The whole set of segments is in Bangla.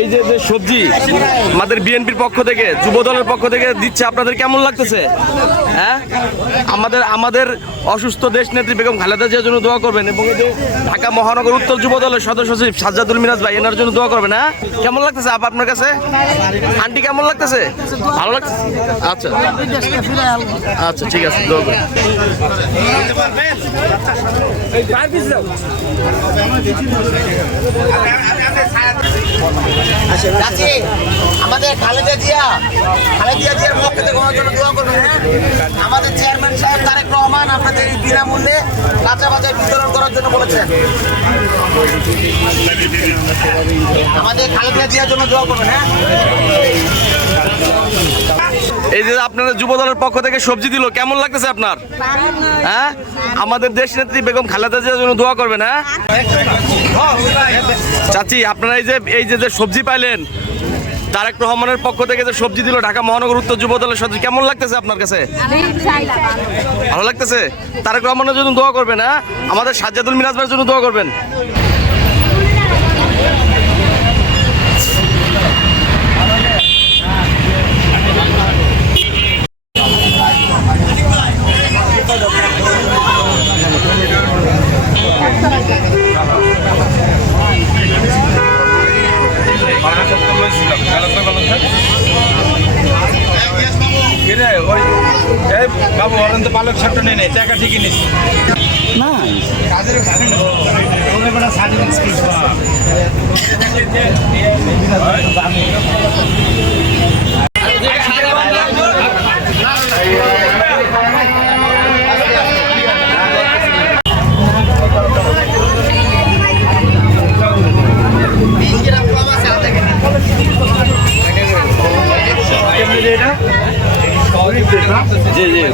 এই যে যে সবজি আমাদের বিএনপির পক্ষ থেকে, যুব দলের পক্ষ থেকে দিচ্ছে, আপনাদের কেমন লাগতেছে? হ্যাঁ? আমাদের আমাদের অসুস্থ দেশ নেত্রী বেগম খালেদা জিয়ার জন্য দোয়া করবেন এবং এই ঢাকা মহানগর উত্তর যুব দলের সদস্য সচিব সাজ্জাদুল মিরাজ ভাই, এনার জন্য দোয়া করবেন হ্যাঁ? কেমন লাগতেছে আপা আপনার কাছে? আন্টি কেমন লাগতেছে? ভালো লাগছে আচ্ছা। আচ্ছা ঠিক আছে, দোয়া করবেন। চাচি, আমাদের খালেদা জিয়া, খালেদা জিয়ার পক্ষ ওনার জন্য দোয়া করবেন হ্যাঁ? আমাদের চেয়ারম্যান সাহেব তারেক রহমান আপনাদের এই বিনামূল্যে কাঁচা বাজার বিতরণ করার জন্য বলেছেন। আমাদের খালেদা জিয়ার জন্য দোয়া করবেন হ্যাঁ? এই যে আপনারা যুব দলের পক্ষ থেকে সবজি দিল, কেমন লাগতেছে আপনার? হ্যাঁ? আমাদের দেশ নেত্রী বেগম খালেদা জিয়ার জন্য দোয়া করবেন হ্যাঁ? চাচি, আপনারা এই যে এই যে সবজি পাইলেন, তারেক রহমানের পক্ষ থেকে যে সবজি দিল ঢাকা মহানগর উত্তর যুব দলের সবজি কেমন লাগতেছে আপনার কাছে? ভালো লাগতেছে? তারেক রহমানের জন্য দোয়া করবেন হ্যাঁ? আমাদের সাজ্জাদুল ভাইয়ের জন্য দোয়া করবেন। বাবু অরন্ত পালক ছোট্ট নেই নেই টাকা ঠিকই নিস না জি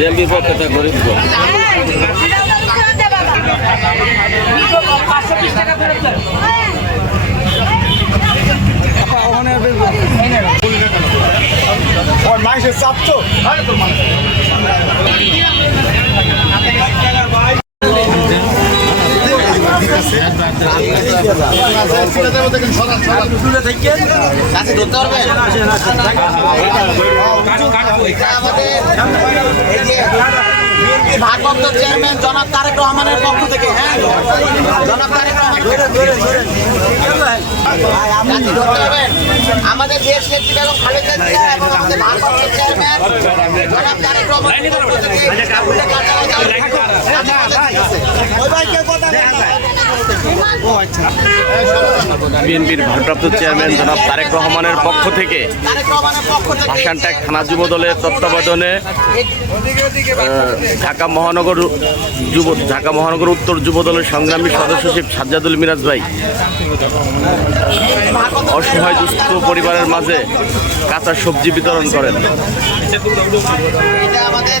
বিএনপির পক্ষে তা গরিব মাংসের চাপ তো। ভারপ্রাপ্ত চেয়ারম্যান জনাব তারেক রহমানের পক্ষ থেকে হ্যাঁ জনাব তারেক রহমান আমাদের দেশ নেত্রী বেগম খালেদা জিয়া এবং আমাদের ভারপ্রাপ্ত চেয়ারম্যান জনাব তারেক রহমানের পক্ষ থেকে বিনামূল্যে কাঁচা বাজার ওই ভাই কেউ কথা বিএনপির ভারপ্রাপ্ত চেয়ারম্যান জনাব তারেক রহমানের পক্ষ থেকে ভাসানটাক থানা যুব দলের তত্ত্বাবধানে ঢাকা মহানগর যুব, ঢাকা মহানগর উত্তর যুব দলের সংগ্রামী সদস্য সচিব সাজ্জাদুল মিরাজ ভাই, অসহায় দুস্থ পরিবারের মাঝে কাঁচা সবজি বিতরণ করেন। আমাদের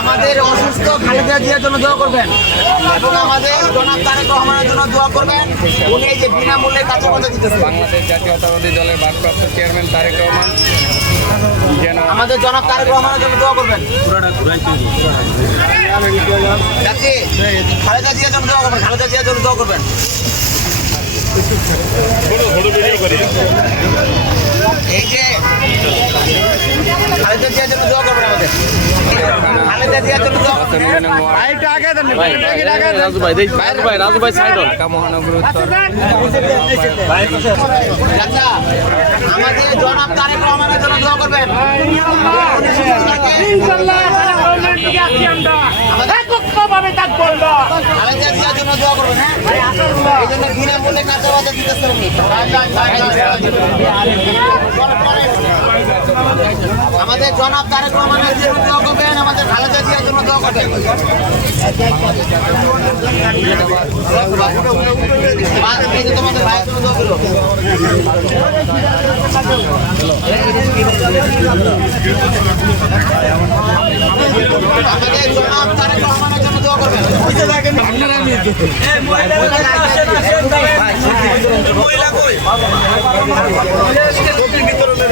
আমাদের অসুস্থ খালেদা জিয়ার জন্য দোয়া করবেন এবং আমাদের জনাব তারেক রহমানের জন্য দোয়া করবেন। উনি এই যে বিনামূল্যে কাঁচা বাজার দিতেছেন বাংলাদেশ জাতীয়তাবাদী দলের ভারপ্রাপ্ত চেয়ারম্যান তারেক রহমান যেন আমাদের জনাব তারেক রহমানের জন্য দোয়া করবেন। যাতে খালেদা জিয়ার জন্য দোয়া করবেন খালেদা জিয়ার জন্য দোয়া করবেন। এই যে আমাদের জনাব তারেক রহমানের জন্য দোয়া করবেন খালেদা জিয়ার জন্য দোয়া করবেন হ্যাঁ এই জন্য বিনামূল্যে কাঁচা বাজার দিতেছেন আমাদের জনাব তারেক রহমানের জন্য দোয়া করবেন আমাদের খালেদা জিয়ার জন্য দোয়া করবেন মা- এই যে তোমাদের ভাইয়ের জন্য দোয়া করো।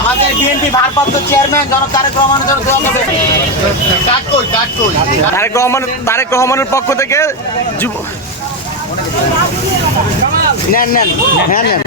আমাদের বিএনপি ভারপ্রাপ্ত চেয়ারম্যান জনাব তারেক রহমানের জন্য দোয়া করবেন তারেক তারেক রহমানের পক্ষ থেকে যুব নেন নেন হ্যাঁ নেন।